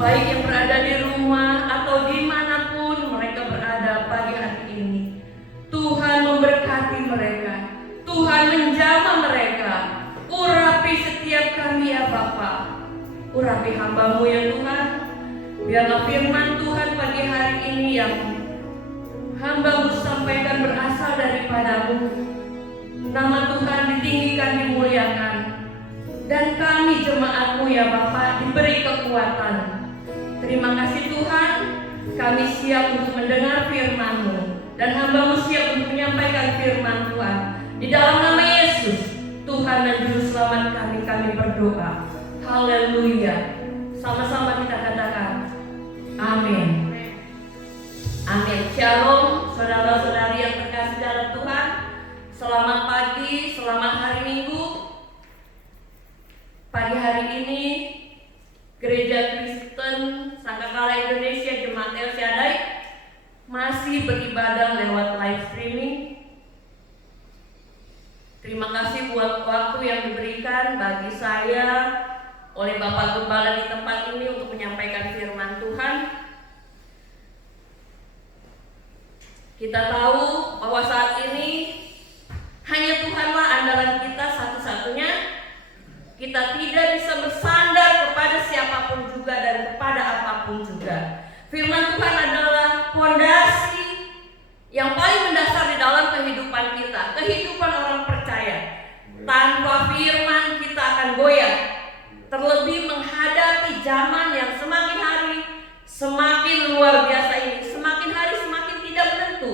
baik yang berada di rumah atau dimanapun mereka berada pagi hari ini. Tuhan memberkati mereka, Tuhan menjamah mereka. Urapi setiap kami ya Bapa, urapi hamba-Mu ya Tuhan. Biarlah firman Tuhan pagi hari ini yang hamba-Mu sampaikan berasal daripada-Mu. Nama Tuhan ditinggikan, dimuliakan, dan kami jemaat-Mu ya Bapa diberi kekuatan. Terima kasih Tuhan, kami siap untuk mendengar firman-Mu, dan hamba-Mu siap untuk menyampaikan firman Tuhan. Di dalam nama Yesus, Tuhan dan Juru Selamat kami berdoa. Haleluya. Sama-sama kita katakan amin. Amin. Shalom saudara-saudari yang terkasih dalam Tuhan. Selamat pagi, selamat hari Minggu. Pagi hari ini Gereja Kristen Sangkakala Indonesia Jemaat El Shaddai masih beribadah lewat live streaming. Terima kasih buat waktu yang diberikan bagi saya oleh Bapak Gembala di tempat ini untuk menyampaikan firman Tuhan. Kita tahu bahwa saat ini hanya Tuhanlah andalan kita satu-satunya. Kita tidak bisa bersandar kepada siapapun juga dan kepada apapun juga. Firman Tuhan adalah fondasi yang paling mendasar di dalam kehidupan kita, kehidupan orang percaya. Tanpa firman kita akan goyah. Terlebih menghadapi zaman yang semakin hari semakin luar biasa ini, semakin hari semakin tidak menentu.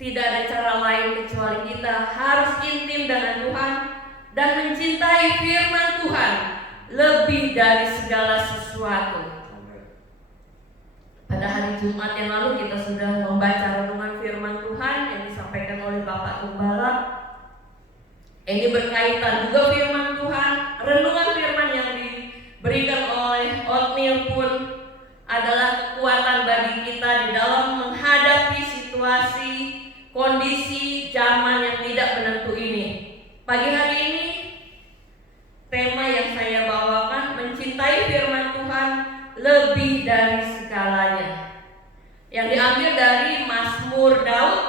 Tidak ada cara lain kecuali kita harus intim dengan Tuhan dan mencintai firman Tuhan lebih dari segala sesuatu. Pada hari Jumat yang lalu kita sudah membaca renungan firman Tuhan yang disampaikan oleh Bapak Gembala. Ini berkaitan juga firman Tuhan. Renungan firman yang diberikan oleh Oatmeal pun adalah kekuatan bagi kita di dalam menghadapi situasi, kondisi, zaman yang tidak menentu ini. Pagi hari ini tema yang saya bawakan mencintai firman Tuhan lebih dari segalanya, yang diambil dari Mazmur Daud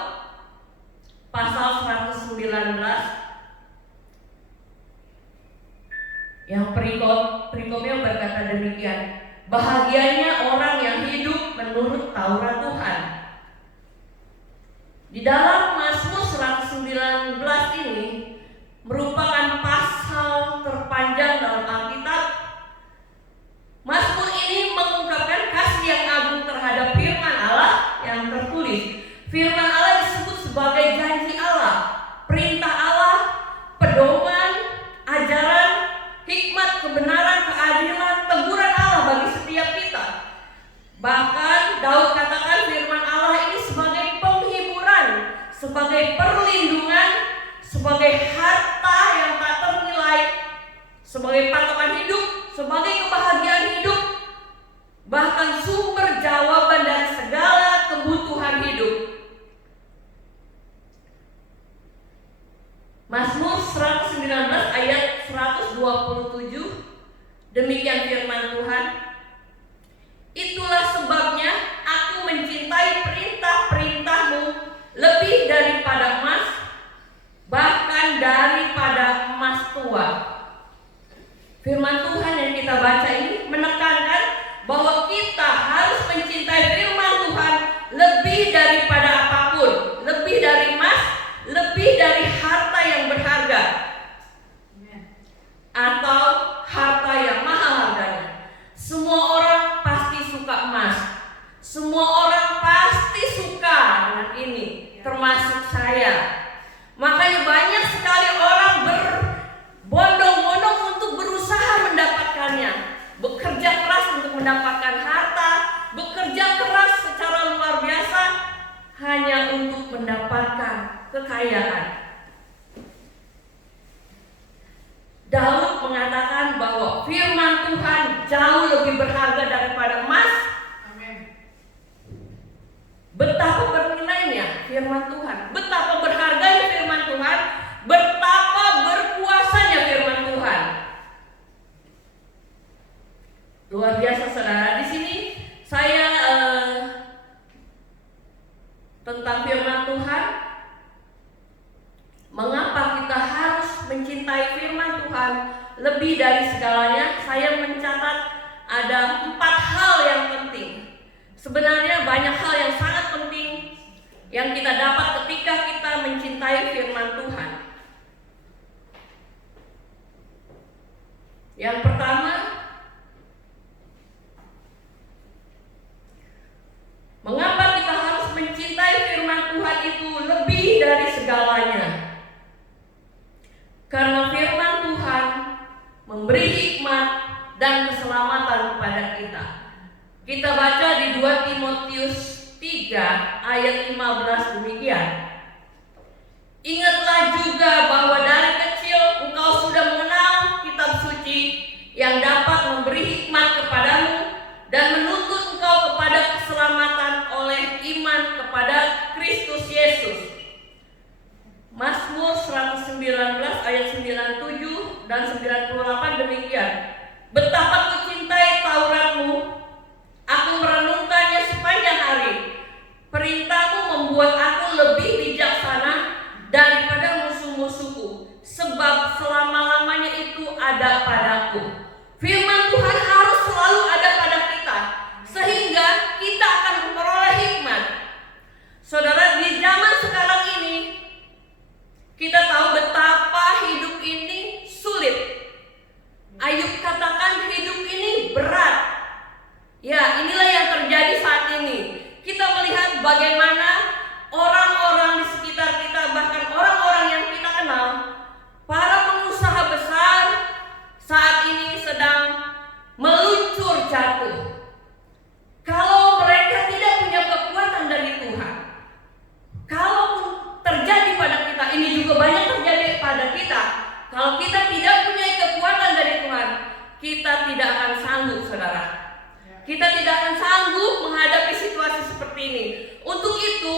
pasal 119 yang perikopnya berkata demikian: bahagianya orang yang hidup menurut Taurat Tuhan. Di dalam Mazmur 119 ini merupakan pasal terpanjang dalam Alkitab. Mazmur ini mengungkapkan kasih yang agung terhadap firman Allah yang tertulis. Firman Allah disebut sebagai janji Allah, perintah Allah, pedoman, ajaran, hikmat, kebenaran, keadilan, teguran Allah bagi setiap kita. Bahkan Daud katakan firman Allah ini sebagai penghiburan, sebagai perlindungan, sebagai harta yang tak ternilai, sebagai patokan hidup, sebagai kebahagiaan hidup, bahkan sumber jawaban dari segala kebutuhan hidup. Mazmur 119 ayat 127, demikian firman Tuhan: itulah sebabnya aku mencintai perintah-perintah-Mu lebih daripada emas, bahkan daripada emas tua. Firman Tuhan yang kita baca ini menekankan bahwa kita harus mencintai firman Tuhan lebih daripada apapun, lebih dari emas, lebih dari harta yang berharga, atau harta yang mahal harganya. Semua orang pasti suka emas, semua orang pasti suka dengan ini, termasuk saya. Makanya banyak sekali orang berbondong-bondong untuk berusaha mendapatkannya, bekerja keras untuk mendapatkan harta, bekerja keras secara luar biasa hanya untuk mendapatkan kekayaan. Daud mengatakan bahwa firman Tuhan jauh lebih berharga daripada emas. Amin. Betapa bernilainya firman Tuhan, betapa berharganya firman Tuhan, betapa berkuasanya firman Tuhan. Luar biasa. tentang firman Tuhan. Mengapa kita harus mencintai firman Tuhan lebih dari segalanya? Saya mencatat ada 4 hal yang penting. Sebenarnya banyak hal yang sangat penting yang kita dapat ketika kita mencintai firman Tuhan. Yang pertama, mengapa kita harus mencintai firman Tuhan itu lebih dari segalanya? Karena firman Tuhan memberi hikmat dan keselamatan kepada kita. Kita baca di 2 Timotius 3 ayat 15 demikian. Ingatlah juga bahwa dari kecil engkau sudah mengenal kitab suci yang dapat memberi hikmat kepadamu dan menuntut engkau kepada keselamatan oleh iman kepada Kristus Yesus. Mazmur 119 ayat 97 dan 98 demikian. Betapa kucintai Tauratmu, aku merenungkannya sepanjang hari. Perintahmu membuat aku lebih bijaksana daripada musuh-musuhku, sebab selama-lamanya itu ada padaku. Firman Tuhan harus selalu ada pada kita, sehingga kita akan memperoleh hikmat. Saudara, di zaman sekarang ini kita tahu betapa hidup ini sulit. Ayub katakan hidup ini berat. Ya, inilah yang terjadi saat ini. Kita melihat bagaimana orang-orang di sekitar kita, bahkan orang-orang yang kita kenal, para pengusaha besar saat ini sedang meluncur jatuh. Kalau mereka tidak punya kekuatan dari Tuhan, kalaupun terjadi pada kita, ini juga banyak terjadi pada kita. Kalau kita tidak punya kekuatan dari Tuhan, kita tidak akan sanggup, saudara. Kita tidak akan sanggup menghadapi situasi seperti ini. Untuk itu,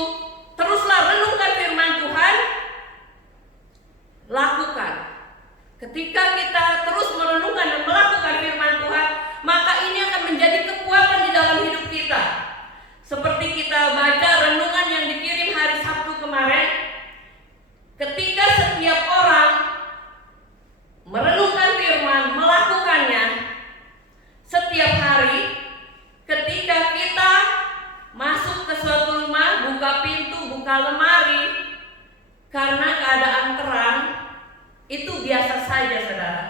teruslah renungkan firman Tuhan, lakukan. Ketika kita terus merenungkan dan melakukan firman Tuhan, maka ini akan menjadi kekuatan di dalam hidup kita. Seperti kita baca renungan yang dikirim hari Sabtu kemarin, ketika setiap orang merenungkan firman, melakukannya setiap hari, ketika kita masuk ke suatu rumah, buka pintu, buka lemari, karena keadaan terang, itu biasa saja, saudara.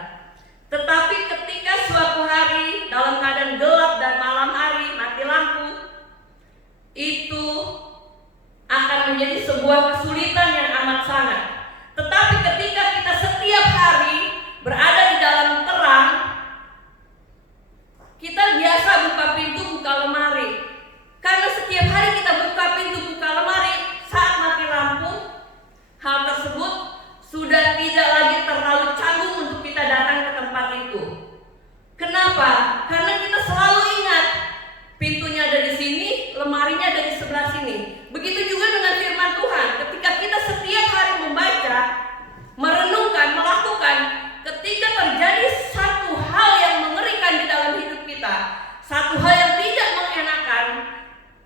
Tetapi ketika suatu hari dalam keadaan gelap dan malam hari, mati lampu, itu akan menjadi sebuah kesulitan yang amat sangat. Tetapi ketika kita setiap hari berada di dalam terang, kita biasa buka pintu, buka lemari. Karena setiap hari kita buka pintu, buka lemari, saat mati lampu, hal tersebut sudah tidak lagi terlalu canggung untuk kita datang ke tempat itu. Kenapa? Karena kita selalu ingat pintunya ada di sini, lemarinya ada di sebelah sini. Begitu juga dengan firman Tuhan. Ketika kita setiap hari membaca, merenungkan, melakukan, ketika terjadi satu hal yang mengerikan di dalam hidup kita, satu hal yang tidak mengenakan,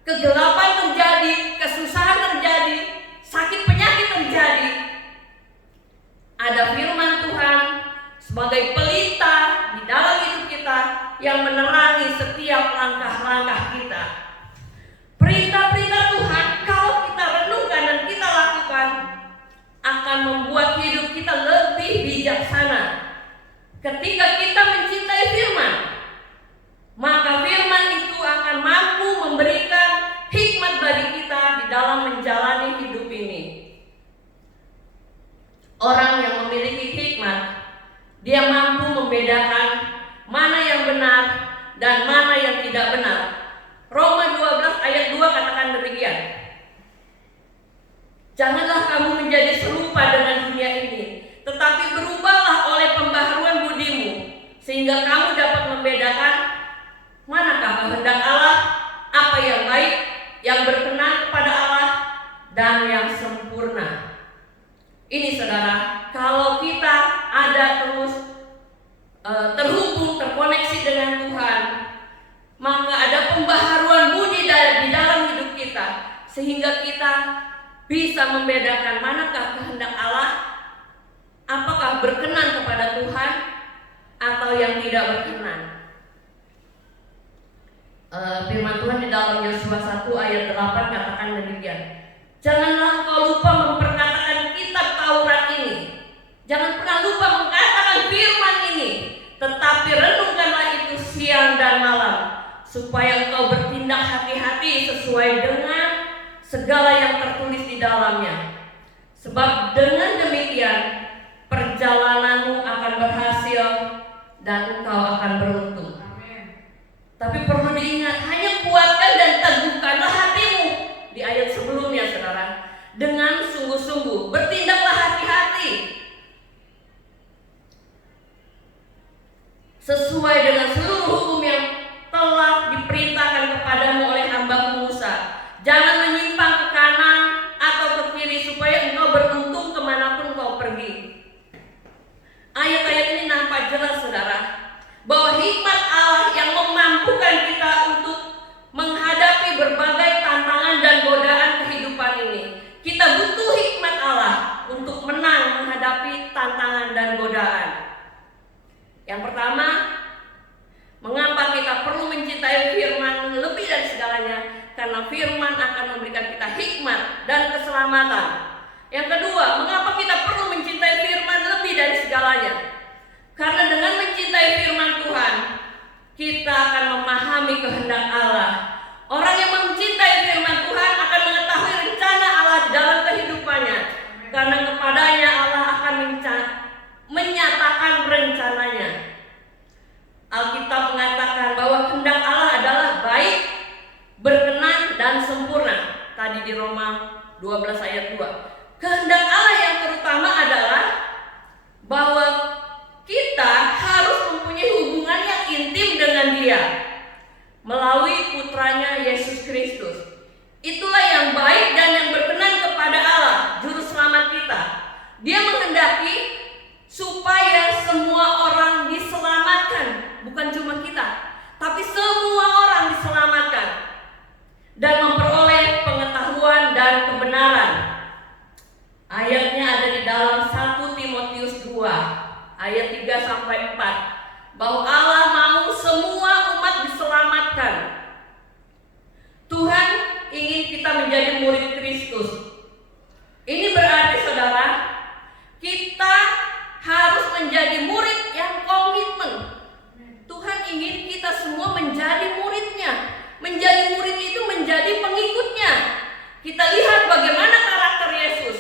kegelapan terjadi, kesusahan terjadi, sakit penyakit terjadi, ada firman Tuhan sebagai pelita di dalam hidup kita yang menerangi setiap langkah-langkah kita. Perintah-perintah Tuhan kalau kita renungkan dan kita lakukan akan membuat hidup kita lebih bijaksana. Ketika kita mencintai firman, maka firman itu akan mampu memberikan hikmat bagi kita di dalam menjalani hidup ini. Orang yang memiliki hikmat, dia mampu membedakan mana yang benar dan mana yang tidak benar. Roma 12 ayat 2 katakan demikian. Janganlah kamu menjadi serupa dengan dunia ini, tetapi berubahlah oleh pembaharuan budimu, sehingga kamu dapat membedakan manakah kehendak Allah, apa yang baik, yang berkenan kepada Allah, dan yang sempurna. Ini saudara, kalau kita ada terus terhubung, terkoneksi dengan Tuhan, maka ada pembaharuan budi di dalam hidup kita, sehingga kita kita bisa membedakan manakah kehendak Allah, apakah berkenan kepada Tuhan atau yang tidak berkenan. Firman Tuhan di dalam Yosua 1 ayat 8 katakan demikian. Janganlah kau lupa memperkatakan kitab Taurat ini. Jangan pernah lupa mengatakan firman ini, tetapi renungkanlah itu siang dan malam, supaya engkau bertindak hati-hati sesuai dengan segala yang tertulis di dalamnya. Sebab dengan demikian perjalananmu akan berhasil dan engkau akan beruntung. Tapi perlu diingat, hanya kuatkan dan teguhkanlah hatimu. Di ayat sebelumnya saudara, dengan sungguh-sungguh bertindaklah hati-hati sesuai dengan seluruh hukum yang telah diperintahkan kepadamu oleh hamba Musa. Jangan menyimpang ke kanan atau ke kiri, supaya engkau beruntung kemanapun kau pergi. Ayat-ayat ini nampak jelas saudara, bahwa hikmat Allah yang memampukan kita untuk menghadapi berbagai tantangan dan godaan kehidupan ini. Kita butuh hikmat Allah untuk menang menghadapi tantangan dan godaan. Yang pertama, mengapa kita perlu mencintai firman lebih dari segalanya? Karena firman akan memberikan kita hikmat dan keselamatan. Yang kedua, mengapa kita perlu mencintai firman lebih dari segalanya? Karena dengan mencintai firman Tuhan, kita akan memahami kehendak Allah. Orang yang mencintai firman Tuhan akan mengetahui rencana Allah di dalam kehidupannya. Karena kepadanya Allah akan menyatakan rencananya. Alkitab mengatakan bahwa kehendak Allah adalah baik, berkenan, dan sempurna. Tadi di Roma 12 ayat 2. Kehendak Allah yang terutama adalah bahwa kita harus mempunyai hubungan yang intim dengan Dia melalui putranya Yesus Kristus. Itulah yang baik dan yang berkenan kepada Allah, juru selamat kita. Dia menghendaki supaya semua orang diselamatkan, bukan cuma kita, tapi semua orang diselamatkan dan memperoleh pengetahuan dan kebenaran. Ayatnya ada di dalam 1 Timotius 2 ayat 3-4, bahwa Allah mau semua umat diselamatkan. Tuhan ingin kita menjadi murid Kristus. Ini berarti saudara, kita harus menjadi murid yang komitmen. Tuhan ingin kita semua menjadi muridnya. Menjadi murid itu menjadi pengikutnya. Kita lihat bagaimana karakter Yesus.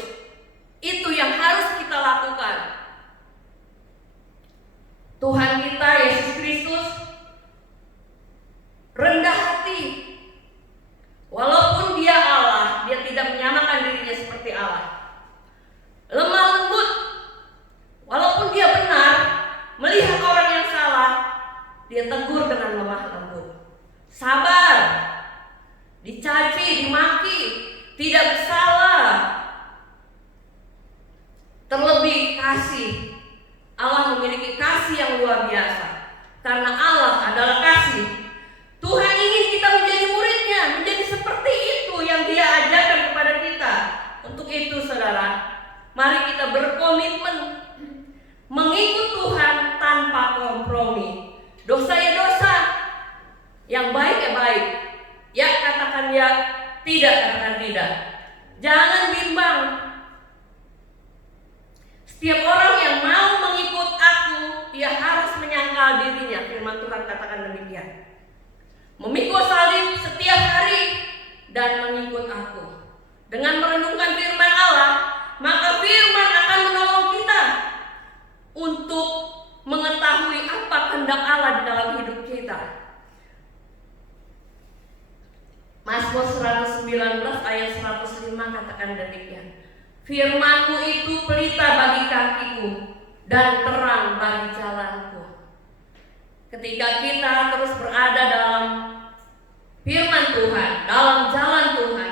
Itu yang harus kita lakukan. Tuhan kita Yesus Kristus rendah hati. Walaupun Dia Allah, Dia tidak menyamakan dirinya seperti Allah. Lemah lembut. Walaupun Dia benar, melihat orang yang salah, Dia tegur dengan lemah lembut. Sabar, dicaci, dimaki, tidak bersalah. Terlebih kasih. Allah memiliki kasih yang luar biasa. Karena Allah adalah kasih. Tuhan ingin kita menjadi muridnya, menjadi seperti itu yang Dia ajarkan kepada kita. Untuk itu saudara, mari kita berkomitmen mengikut Tuhan tanpa kompromi. Dosa ya dosa, yang baik ya baik. Ya katakan ya, tidak katakan tidak. Jangan bimbang. Setiap orang yang mau mengikut aku, dia harus menyangkal dirinya. Firman Tuhan katakan demikian. Memikul salib setiap hari dan mengikut aku. Dengan merenungkan firman Allah, maka firman akan menolong kita untuk mengetahui apa kehendak Allah di dalam hidup kita. Mazmur 119 ayat 105 katakan demikian. Firman-Mu itu pelita bagi kakiku dan terang bagi jalanku. Ketika kita terus berada dalam firman Tuhan, dalam jalan Tuhan,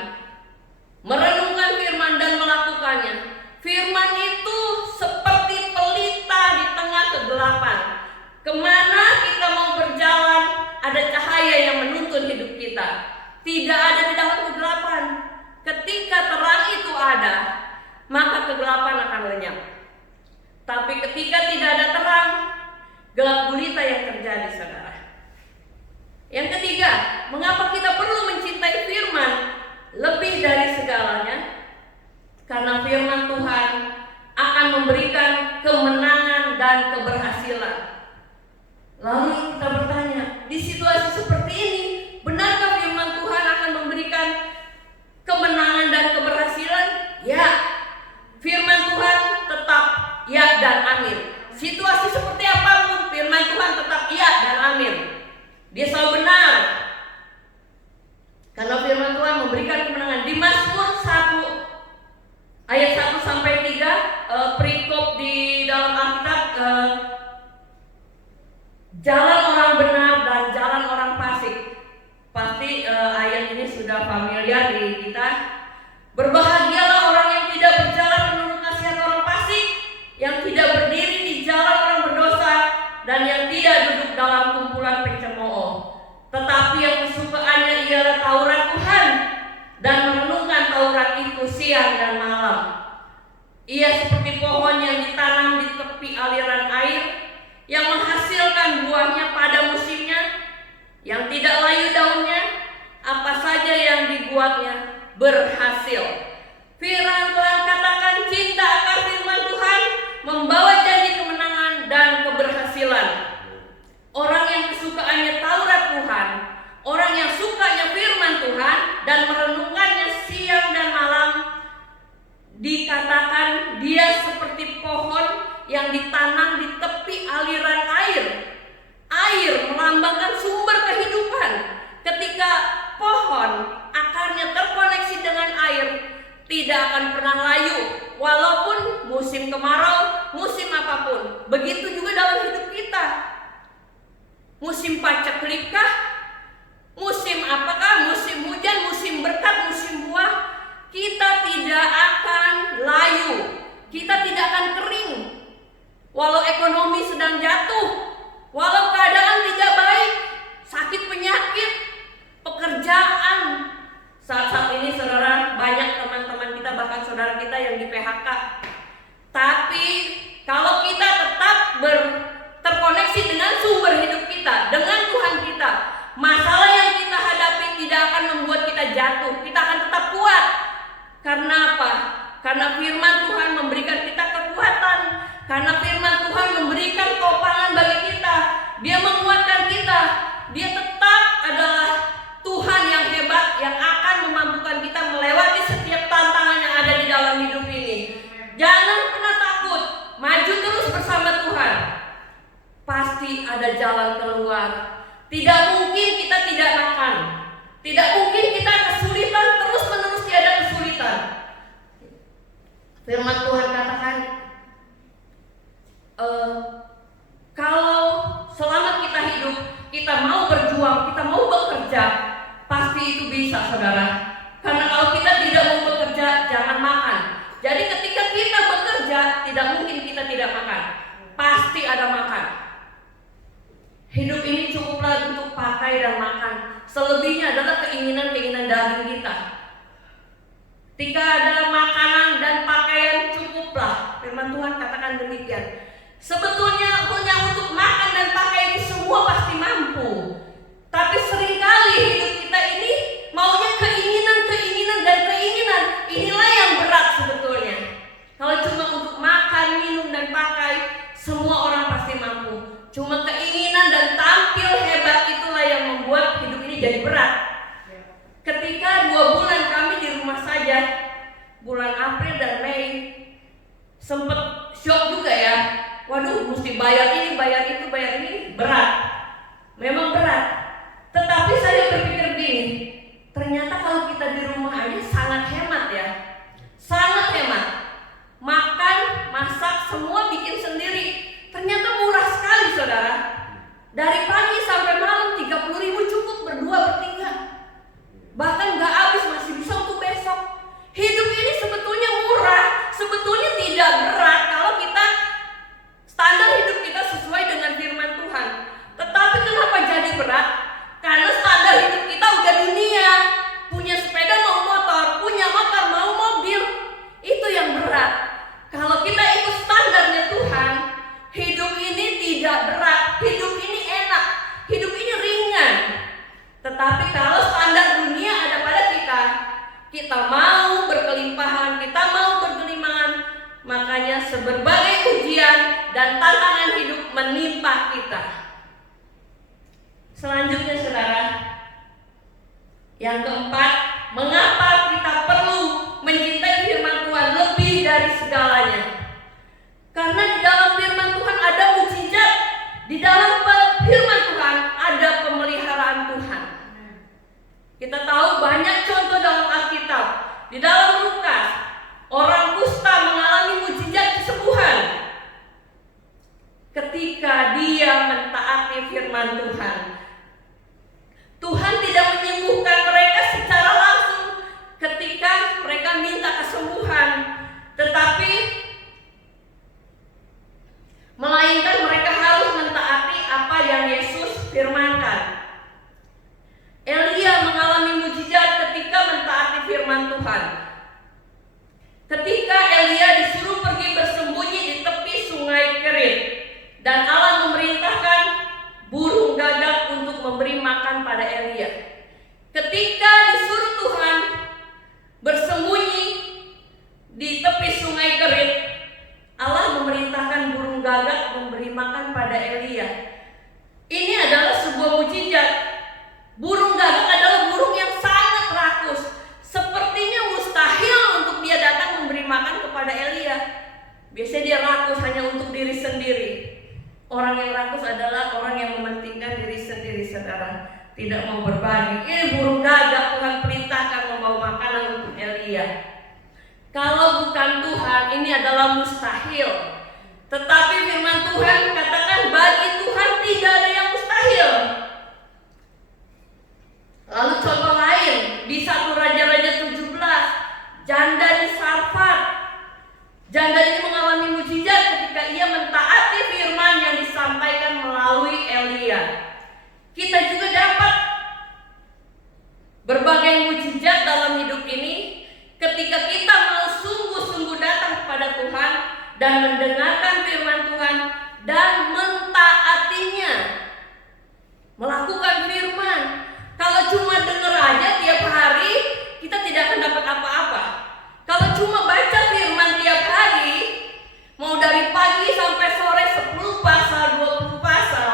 merenungkan firman dan melakukannya, firman itu seperti pelita di tengah kegelapan. Kemana kita mau berjalan, ada cahaya yang menuntun hidup kita. Tidak ada di dalam kegelapan. Ketika waspada, maka kegelapan akan lenyap. Tapi ketika tidak ada terang, gelap gulita yang terjadi, saudara. Yang ketiga, mengapa kita perlu mencintai firman lebih dari segalanya? Karena firman Tuhan akan memberikan kemenangan dan keberhasilan. Lalu kita bertanya, di situasi seperti ini, benarkah firman Tuhan akan memberikan kemenangan dan keberhasilan? Ya, firman Tuhan tetap ya dan amin. Situasi seperti apapun, firman Tuhan tetap ya dan amin. Dia selalu benar. Karena firman Tuhan memberikan kemenangan. Di Mazmur 1 ayat 1 sampai 3, perikop di dalam Alkitab, jalan orang benar dan jalan orang fasik. Pasti ayat ini sudah familiar di kita. Berbahagialah orang yang tidak berjalan menurut nasihat orang fasik, yang tidak berdiri di jalan orang berdosa, dan yang tidak duduk dalam kumpulan pencemooh. Tetapi yang kesukaannya ialah Taurat Tuhan, dan merenungkan Taurat itu siang dan malam. Ia seperti pohon yang ditanam di tepi aliran air, yang menghasilkan buahnya pada musimnya, yang tidak layu daunnya, apa saja yang dibuatnya berhasil. Firman Tuhan katakan, cinta akan firman Tuhan membawa janji kemenangan dan keberhasilan. Orang yang kesukaannya Taurat Tuhan, orang yang sukanya firman Tuhan dan merenungkannya siang dan malam, dikatakan dia seperti pohon yang ditanam di tepi aliran air. Air melambangkan sumber kehidupan. Ketika pohon akarnya terkoneksi dengan air, tidak akan pernah layu, walaupun musim kemarau, musim apapun. Begitu juga dalam hidup kita. Musim paceklik kah? Musim apakah? Musim hujan, musim berkat, musim buah, kita tidak akan layu, kita tidak akan kering. Walau ekonomi sedang jatuh, walau keadaan tidak baik, sakit penyakit, pekerjaan. Saat ini saudara, banyak teman-teman kita, bahkan saudara kita yang di PHK. Tapi kalau kita tetap terkoneksi dengan sumber hidup kita, dengan Tuhan kita, masalah yang kita hadapi tidak akan membuat kita jatuh. Kita akan tetap kuat. Karena apa? Karena firman Tuhan memberikan kita kekuatan. Karena firman Tuhan memberikan topangan bagi kita. Dia menguatkan kita. Dia tetap adalah Tuhan yang hebat, yang akan memampukan kita melewati setiap tantangan yang ada di dalam hidup ini. Jangan pernah takut, maju terus bersama Tuhan. Pasti ada jalan keluar. Tidak mungkin kita tidak makan. Tidak mungkin kita kesulitan, terus menerus tiada kesulitan. Firman Tuhan katakan, kalau selama kita hidup, kita mau berjuang, kita mau bekerja, pasti itu bisa, saudara. Karena kalau kita tidak mau bekerja, jangan makan. Jadi ketika kita bekerja, tidak mungkin kita tidak makan. Pasti ada makan. Hidup ini cukuplah untuk pakai dan makan. Selebihnya adalah keinginan-keinginan daging kita. Ketika ada makanan dan pakaian, cukuplah. Firman Tuhan katakan demikian. Sebetulnya hanya untuk makan dan pakaian itu semua pasti mampu. Tapi seringkali hidup kita ini maunya keinginan dan keinginan. Inilah yang berat sebetulnya. Kalau cuma untuk makan, minum dan pakai, semua orang pasti mampu. Cuma keinginan dan tampil hebat itulah yang membuat hidup ini jadi berat. Ketika 2 bulan kami di rumah saja, bulan April dan Mei, sempet shock juga ya. Waduh, mesti bayar ini, bayar itu, bayar ini, berat. Memang berat. Tetapi saya berpikir gini, ternyata kalau kita di rumah aja sangat hemat ya. Sangat hemat. Makan, masak, semua bikin sendiri. Ternyata murah sekali, saudara. Dari pagi sampai malam 30.000 cukup berdua bertiga. Bahkan gak habis, masih bisa untuk besok. Hidup ini sebetulnya murah, sebetulnya tidak berat kalau kita standar hidup kita sesuai dengan firman Tuhan. Tetapi kenapa jadi berbagai ujian dan tantangan hidup menimpa kita. Selanjutnya saudara, yang keempat, mengapa kita perlu mencintai firman Tuhan lebih dari segalanya? Karena di dalam firman Tuhan ada mukjizat, di dalam firman Tuhan ada pemeliharaan Tuhan. Kita tahu banyak contoh dalam Alkitab. Di dalam Lukas, orang kusta mengalami mukjizat kesembuhan ketika dia mentaati firman Tuhan. Tuhan tidak menyembuhkan mereka secara langsung ketika mereka minta kesembuhan, tetapi melainkan mereka harus mentaati apa yang Yesus firmankan. Elia mengalami mukjizat ketika mentaati firman Tuhan. Ketika Elia disuruh pergi bersembunyi di tepi sungai Kerit, dan Allah memerintahkan burung gagak untuk memberi makan pada Elia. Ketika disuruh Tuhan bersembunyi di tepi sungai Kerit, Allah memerintahkan burung gagak memberi makan pada Elia. Ini adalah sebuah mukjizat. Burung gagak adalah burung yang sangat rakus. Sepertinya mustahil untuk dia datang memberi makan kepada Elia. Biasanya dia rakus hanya untuk diri sendiri. Orang yang rakus adalah orang yang mementingkan diri sendiri, saudara, tidak mau berbagi. Ini burung gagak Tuhan perintahkan membawa makanan untuk Elia. Kalau bukan Tuhan, ini adalah mustahil. Tetapi firman Tuhan katakan bagi Tuhan tidak ada yang mustahil. Lalu contoh lain di 1 Raja-Raja 17, janda di Sarfat. Janda ini mengalami mukjizat ketika ia mentaati firman yang disampaikan melalui Elia. Kita juga dapat berbagai mukjizat dalam hidup ini ketika kita mau sungguh-sungguh datang kepada Tuhan dan mendengarkan firman Tuhan dan mentaatinya, melakukan firman. Kalau cuma dengar aja tiap hari, kita tidak akan dapat apa-apa. Kalau cuma baca firman tiap hari, mau dari pagi sampai sore 10 pasal, 20 pasal,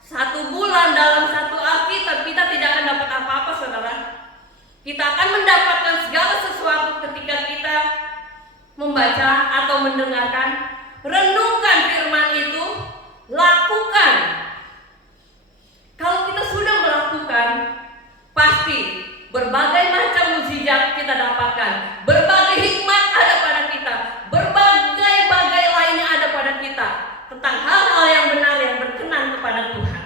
1 bulan dalam satu Alkitab, kita tidak akan dapat apa-apa, saudara. Kita akan mendapatkan segala sesuatu ketika kita membaca atau mendengarkan. Renungkan firman itu, lakukan. Kalau kita sudah melakukan, pasti berbagai macam mukjizat kita dapatkan. Berbagai hikmat ada pada kita. Berbagai lainnya ada pada kita. Tentang hal-hal yang benar yang berkenan kepada Tuhan.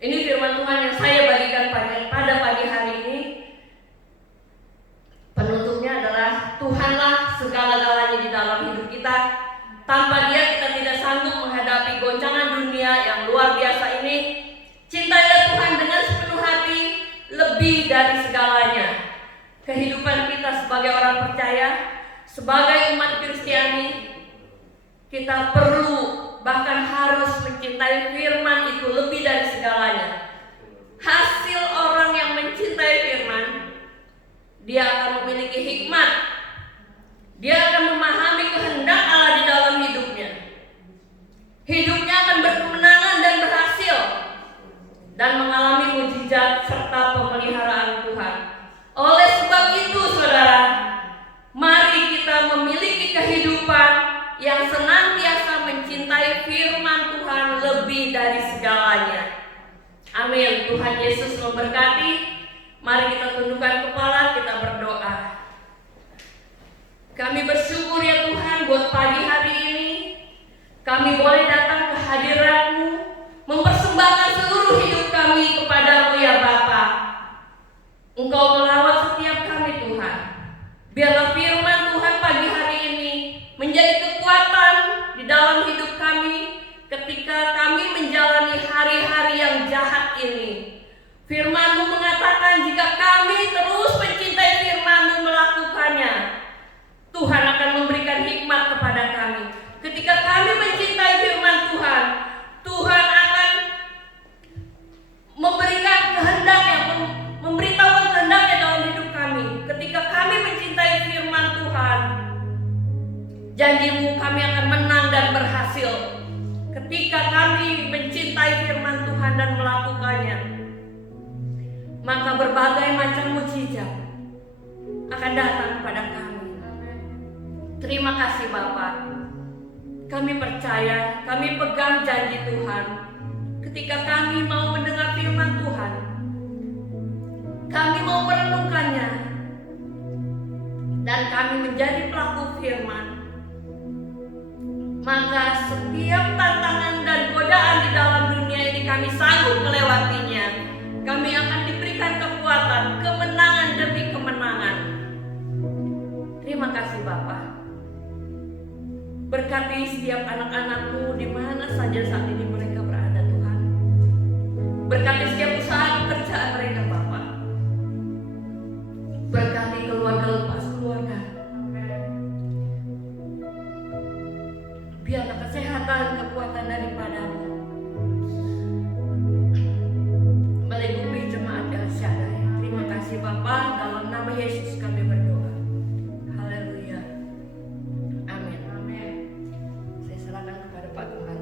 Ini firman Tuhan yang saya bagikan pada pagi hari ini. Penutupnya adalah Tuhanlah segala-galanya di dalam hidup kita. Tanpa Dia kita tidak sanggup menghadapi goncangan dunia yang luar biasa ini. Cintailah Tuhan dengan sepenuh hati, lebih dari segalanya. Kehidupan kita sebagai orang percaya, sebagai umat Kristiani, kita perlu bahkan harus mencintai firman itu lebih dari segalanya. Hasil orang yang mencintai firman, dia akan memiliki hikmat. Dia akan memahami kehendak Allah di dalam hidupnya. Hidupnya akan berkemenangan dan berhasil, dan mengalami mukjizat serta pemeliharaan Tuhan. Oleh sebab itu, saudara, mari kita memiliki kehidupan yang senantiasa mencintai firman Tuhan lebih dari segalanya. Amin. Tuhan Yesus memberkati. Mari kita tundukkan kepala, kita berdoa. Kami bersyukur ya Tuhan buat pagi hari ini. Kami boleh datang ke hadirat-Mu, mempersembahkan seluruh hidup kami kepada-Mu ya Bapa. Engkau melawat setiap kami Tuhan. Biarlah firman Tuhan pagi hari ini menjadi kekuatan di dalam hidup kami ketika kami menjalani hari-hari yang jahat ini. Firman-Mu mengatakan jika kami terus mencintai firman-Mu melakukannya, Tuhan akan memberikan hikmat kepada kami. Ketika kami mencintai firman Tuhan, Tuhan akan memberikan kehendaknya, memberitahukan kehendaknya dalam hidup kami. Ketika kami mencintai firman Tuhan, janji-Mu kami akan menang dan berhasil. Ketika kami mencintai firman Tuhan dan melakukannya, maka berbagai macam mukjizat akan datang kepada kami. Terima kasih Bapa. Kami percaya, kami pegang janji Tuhan. Ketika kami mau mendengar firman Tuhan, kami mau merenungkannya, dan kami menjadi pelaku firman, maka setiap tantangan dan godaan di dalam dunia ini kami sanggup melewatinya. Kami akan diberikan kekuatan, kemenangan demi kemenangan. Terima kasih Bapa. Berkati setiap anak-anak-Mu di mana saja saat ini mereka berada Tuhan. Berkati setiap usaha pekerjaan mereka Bapa. Berkati keluarga lepas keluarga. Biarlah kesehatan, kekuatan dari